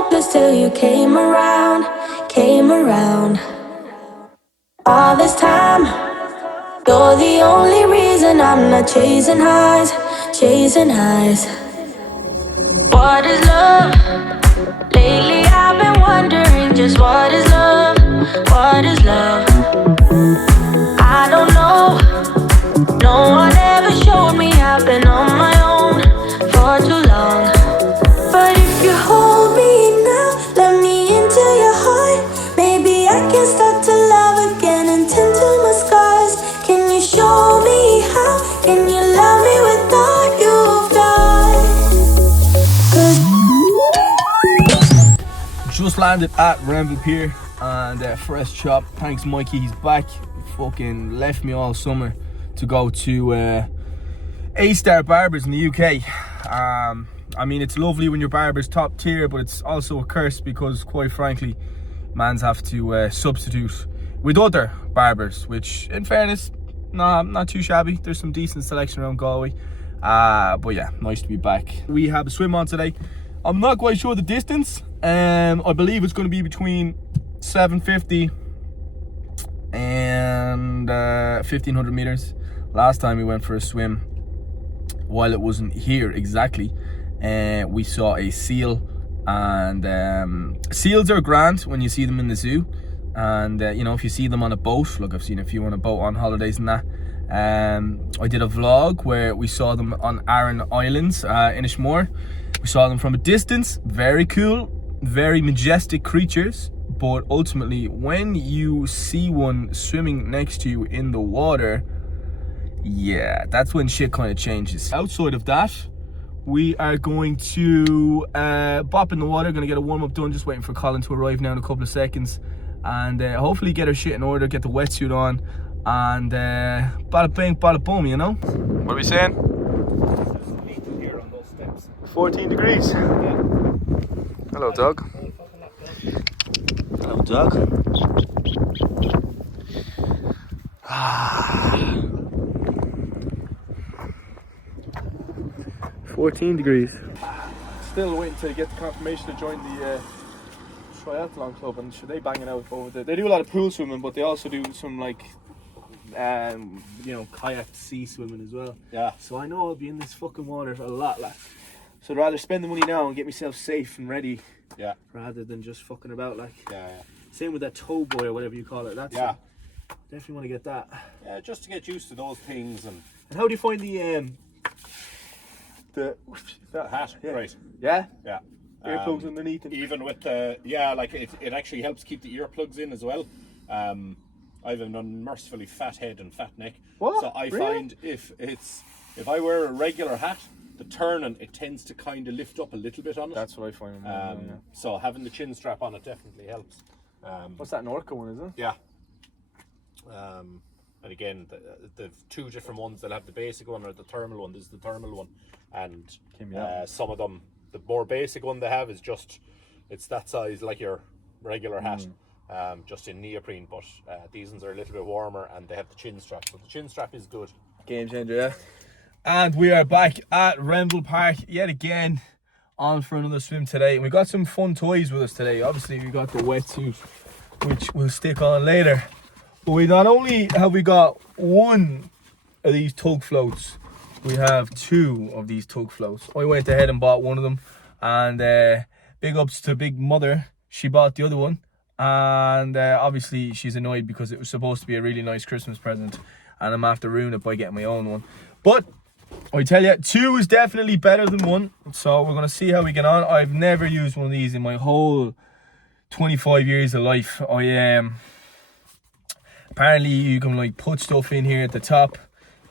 focus till you came around, came around. All this time, you're the only reason I'm not chasing highs, chasing highs. What is love? Lately I've been wondering just what is love? What is love? I don't know. No one ever showed me. I've been on my own for too long. But if you hold me now, let me into your heart. Maybe I can start to love again and tend to my scars. Can you show me how? Can you love me with all you've got? Just landed at Renville Pier and fresh chop. Thanks Mikey, he's back. Fucking left me all summer to go to A-star barbers in the UK. I mean, it's lovely when your barber's top tier, but it's also a curse because, quite frankly, mans have to substitute with other barbers, which, in fairness, not too shabby. There's some decent selection around Galway. But yeah, nice to be back. We have a swim on today. I'm not quite sure the distance. I believe it's going to be between 750 and 1500 meters. Last time we went for a swim, while it wasn't here exactly, we saw a seal, and seals are grand when you see them in the zoo, and you know, if you see them on a boat, look, I've seen a few on a boat on holidays and that. I did a vlog where we saw them on Aran Islands, Inishmore. We saw them from a distance. Very cool, very majestic creatures, but ultimately when you see one swimming next to you in the water, yeah, that's when shit kind of changes. Outside of that, we are going to bop in the water, gonna get a warm-up done, just waiting for Colin to arrive now in a couple of seconds, and hopefully get our shit in order, get the wetsuit on, and bada bing, bada boom, you know? What are we saying? 14 degrees. Yeah. Hello, dog. Hello, dog. 14 degrees. Still waiting to get the confirmation to join the triathlon club, and should they bang it out over there? They do a lot of pool swimming, but they also do some like you know, kayak sea swimming as well. Yeah. So I know I'll be in this fucking water a lot, like. So I'd rather spend the money now and get myself safe and ready. Yeah. Rather than just fucking about, like. Yeah. Same with that tow boy or whatever you call it. That's definitely want to get that. Yeah, just to get used to those things. And how do you find the that hat? Yeah. Right. Yeah. Yeah. Earplugs underneath it. Even with the like it actually helps keep the earplugs in as well. I have an unmercifully fat head and fat neck. What? So I Really? find if I wear a regular hat, the turning, it tends to kind of lift up a little bit on it. That's what I find. So having the chin strap on it definitely helps. What's that, an Orca one, is it? Yeah. And again, the two different ones. They'll have the basic one or the thermal one. This is the thermal one, and some of them, the more basic one they have is just, it's that size like your regular hat, just in neoprene. But these ones are a little bit warmer, and they have the chin strap. So the chin strap is good. Game changer, yeah. And we are back at Renville Park yet again, on for another swim today. We got some fun toys with us today. Obviously, we got the wetsuit, which we'll stick on later. But we not only have we got one of these tug floats, we have two of these tug floats. I went ahead and bought one of them, and big ups to Big Mother. She bought the other one, and obviously she's annoyed because it was supposed to be a really nice Christmas present, and I'm after ruining it by getting my own one. But I tell you, two is definitely better than one, so we're going to see how we get on. I've never used one of these in my whole 25 years of life. Apparently you can like put stuff in here at the top,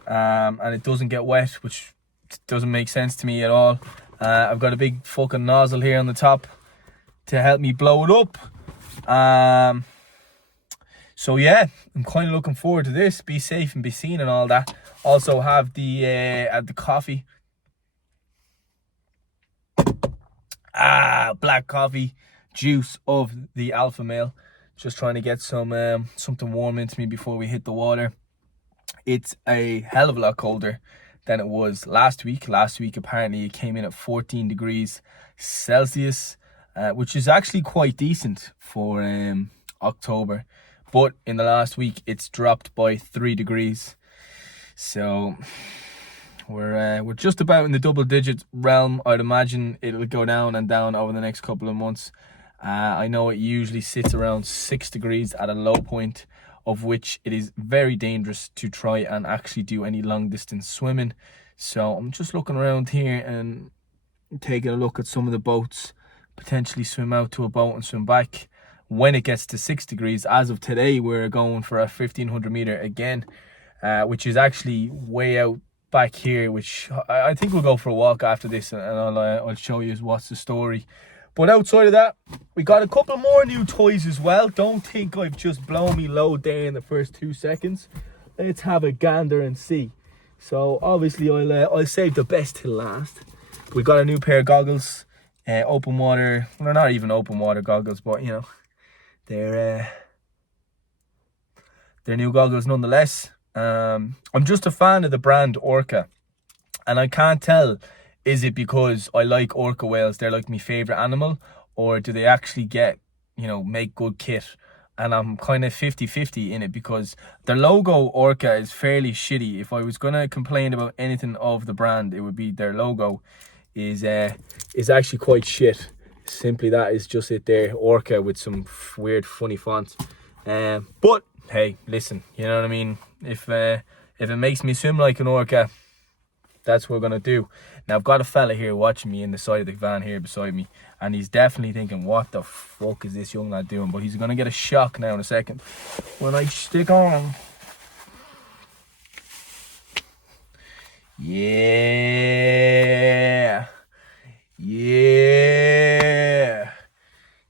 and it doesn't get wet, which doesn't make sense to me at all. I've got a big fucking nozzle here on the top to help me blow it up. So yeah, I'm kind of looking forward to this. Be safe and be seen and all that. Also have the coffee. Black coffee juice of the alpha male. Just trying to get some something warm into me before we hit the water. It's a hell of a lot colder than it was last week. Last week apparently it came in at 14 degrees Celsius. which is actually quite decent for October. But in the last week, it's dropped by 3 degrees. So we're just about in the double digit realm. I'd imagine it'll go down and down over the next couple of months. I know it usually sits around 6 degrees at a low point, of which it is very dangerous to try and actually do any long distance swimming. So I'm just looking around here and taking a look at some of the boats, potentially swim out to a boat and swim back when it gets to 6 degrees. As of today, we're going for a 1500 meter again, which is actually way out back here, which I think we'll go for a walk after this, and I'll show you what's the story. But outside of that, we got a couple more new toys as well. Don't think I've just blown me load there in the first 2 seconds. Let's have a gander and see. So obviously I'll save the best till last. We got a new pair of goggles, open water. Well, they're not even open water goggles, but you know, they're new goggles nonetheless. I'm just a fan of the brand Orca, and I can't tell, is it because I like orca whales, they're like my favourite animal, or do they actually make good kit? And I'm kind of 50-50 in it, because their logo Orca is fairly shitty. If I was going to complain about anything of the brand, it would be their logo is actually quite shit. Simply that is just it there, Orca with some weird funny fonts. But hey, listen, you know what I mean? If it makes me swim like an orca, that's what we're gonna do. Now I've got a fella here watching me in the side of the van here beside me, and he's definitely thinking, what the fuck is this young lad doing? But he's gonna get a shock now in a second when I stick on. Yeah.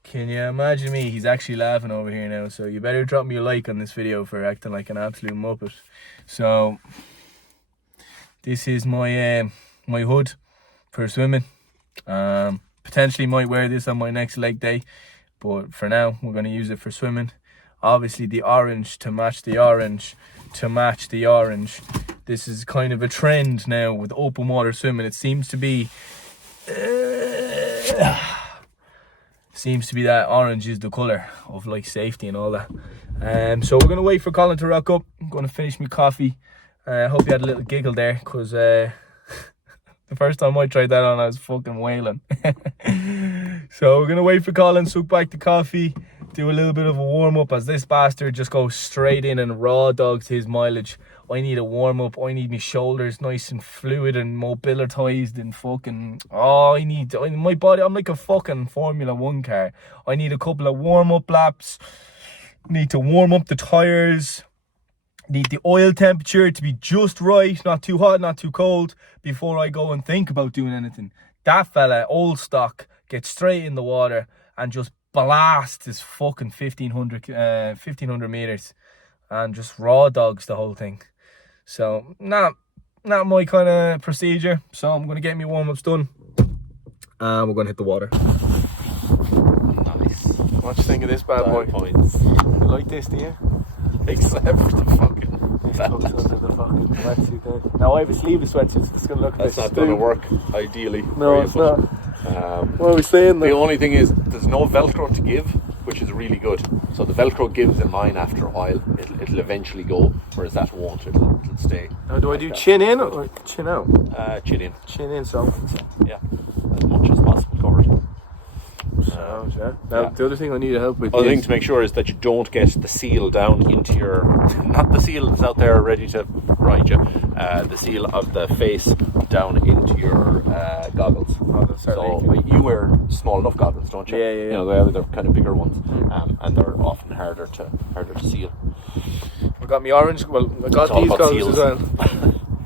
Can you imagine me? He's actually laughing over here now, so you better drop me a like on this video for acting like an absolute muppet. So this is my my hood for swimming. Potentially might wear this on my next leg day, but for now we're going to use it for swimming. Obviously the orange to match the orange to match the orange. This is kind of a trend now with open water swimming. It seems to be that orange is the colour of like safety and all that. So we're going to wait for Colin to rock up. I'm going to finish my coffee. I hope you had a little giggle there, because the first time I tried that on, I was fucking wailing. So we're going to wait for Colin, soak back the coffee, do a little bit of a warm-up, as this bastard just goes straight in and raw dogs his mileage. I need a warm-up. I need my shoulders nice and fluid and mobilitized and fucking... my body, I'm like a fucking Formula 1 car. I need a couple of warm-up laps. Need to warm up the tyres. Need the oil temperature to be just right, not too hot, not too cold, before I go and think about doing anything. That fella, old stock, gets straight in the water and just blasts his fucking 1500 meters and just raw dogs the whole thing. So not my kind of procedure. So I'm gonna get me warm-ups done and we're gonna hit the water. Nice. What you think of this bad boy? Points. You like this, do you? Except for the fucking wetsuit there. Now I have a sleeveless wetsuit. It's gonna look. That's not gonna work. Ideally. No, it's not. What are we saying? The only thing is, there's no Velcro to give, which is really good. So the Velcro gives in mine after a while. It'll eventually go, whereas that won't. It'll stay. Now, do I do chin in or chin out? Chin in. Chin in. So yeah, as much as possible covered. Yeah. Now the other thing I need help with. Other thing to make sure is that you don't get the seal down into your, not the seal that's out there ready to ride you, the seal of the face down into your goggles. So you wear small enough goggles, don't you? Yeah. You know, they're kind of bigger ones, and they're often harder to seal. I got me orange. Well, I got these goggles seals as well.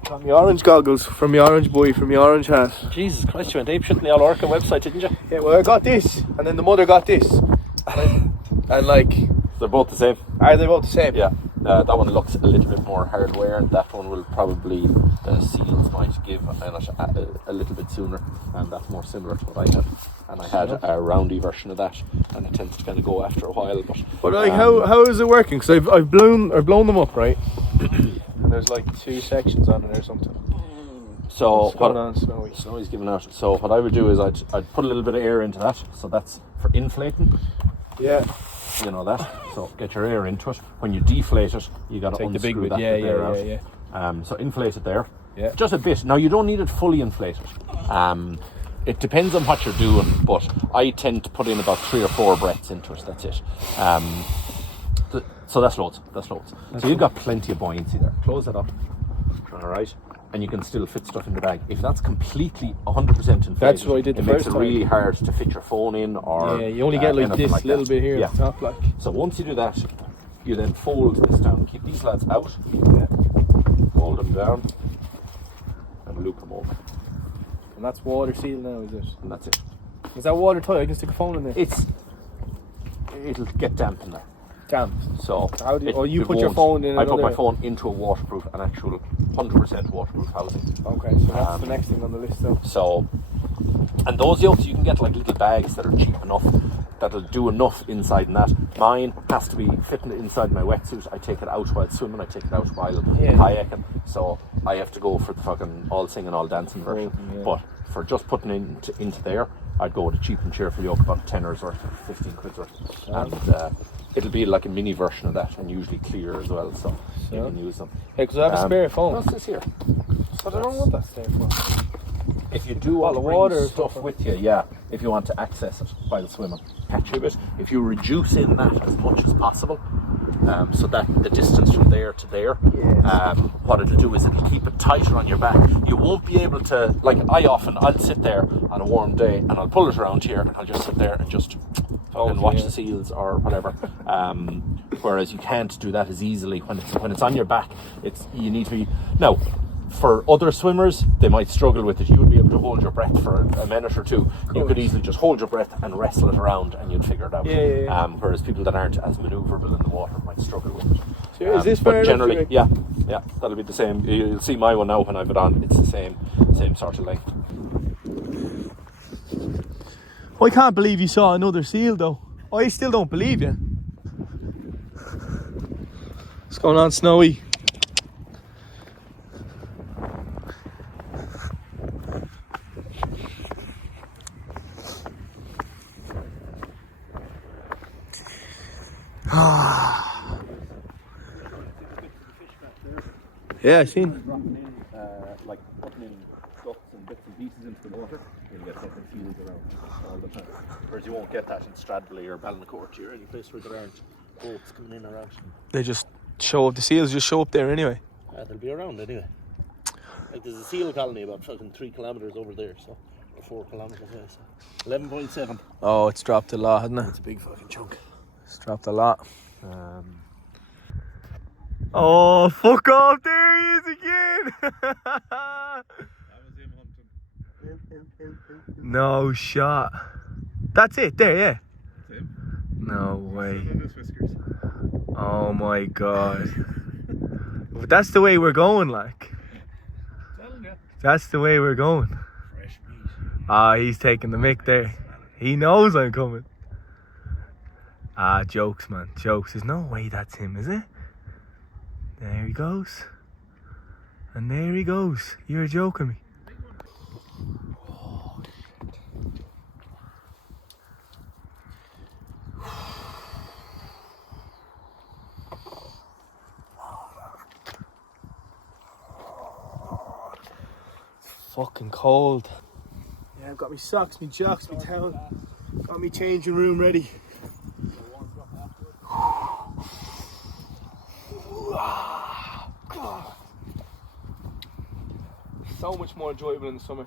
Got me orange goggles from my orange boy, from my orange hat. Jesus Christ, you went apeshit on the All Orca website, didn't you? Yeah, well I got this, and then the mother got this. And like... They're both the same. Are they both the same? Yeah. That one looks a little bit more hardware. That one will probably, the seals might give a little bit sooner, and that's more similar to what I have. And I had a roundy version of that, and it tends to kind of go after a while. But like, how is it working? Because I've blown them up, right? And there's like 2 sections on it or something. So What's going on, Snowy? Snowy's giving out. So what I would do is I'd put a little bit of air into that. So that's for inflating. Yeah. You know that. So get your air into it. When you deflate it, you got to unscrew that bit there out. So inflate it there. Yeah. Just a bit. Now you don't need it fully inflated. It depends on what you're doing, but I tend to put in about 3 or 4 breaths into it. That's it. So that's loads. So you've got plenty of buoyancy there. Close that up. All right. And you can still fit stuff in the bag. If that's completely 100% inflated, that's what I did the it makes first it time. really hard to fit your phone in, or Yeah, you only get like this little bit here at the top, like. So once you do that, you then fold this down. Keep these lads out. Yeah. Fold them down and loop them over. And that's water sealed now, is it? And that's it. Is that watertight? I can stick a phone in there. It'll get damp in there. Damp. So how do you, you put your phone in? I put my phone into a waterproof, an actual 100% waterproof housing. Okay, so that's the next thing on the list, though. So, and those yokes you can get like little bags that are cheap enough, that'll do enough inside in that. Mine has to be fitting inside my wetsuit. I take it out while swimming. I take it out while kayaking. So I have to go for the fucking all singing, all dancing version. But for just putting into there, I'd go with a cheap and cheerful yoke, about 10's worth or 15 quid's worth. And it'll be like a mini version of that, and usually clear as well, so you can use them. Yeah, because I have a spare phone. What's this here? But I don't want that spare phone. If you do want to bring stuff with you, if you want to access it while swimming, catch a bit. If you reduce in that as much as possible, so that the distance from there to there, what it'll do is it'll keep it tighter on your back. You won't be able to, like I'll sit there on a warm day and I'll pull it around here and I'll just sit there and just watch the seals or whatever. Whereas you can't do that as easily when it's on your back. You need to be now. For other swimmers, they might struggle with it. You would be able to hold your breath for a minute or two. You could easily just hold your breath and wrestle it around and you'd figure it out. Whereas people that aren't as manoeuvrable in the water might struggle with it. So is this but generally, that'll be the same. You'll see my one now when I have it on. It's the same sort of length. I can't believe you saw another seal, though. I still don't believe you. What's going on, Snowy? Yeah, I seen. Like putting in ducks and bits and pieces into the water, you'll get fucking seals around all the time. Whereas you won't get that in Stradbally or Balnacourt or any place where there aren't boats coming in or out. They just show up. The seals just show up there anyway. They'll be around anyway. Like there's a seal colony about fucking 3 kilometres over there, so or 4 kilometres away. So 11.7. Oh, it's dropped a lot, hasn't it? It's a big fucking chunk. It's dropped a lot. Oh, fuck off! There he is again! That was him hunting. No shot. That's it, there, yeah. That's him. No way. His whiskers. Oh my god. But that's the way we're going, like. That's the way we're going. Fresh meat. He's taking the mick there. He knows I'm coming. Jokes, man. Jokes. There's no way that's him, is it? There he goes. And there he goes. You're joking me. Fucking cold. Yeah, I've got my socks, my jocks, my towel. Got my changing room ready. So much more enjoyable in the summer.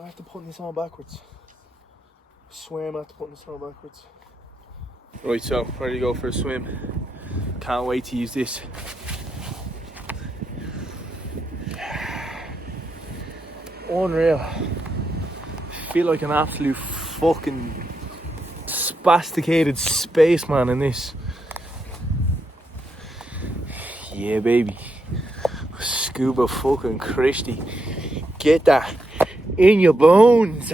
I have to put this on backwards. I swear I'm have to put this on backwards. Right, so ready to go for a swim. Can't wait to use this. Unreal. I feel like an absolute fucking spasticated spaceman in this. Yeah, baby. Scuba fucking Christy. Get that in your bones.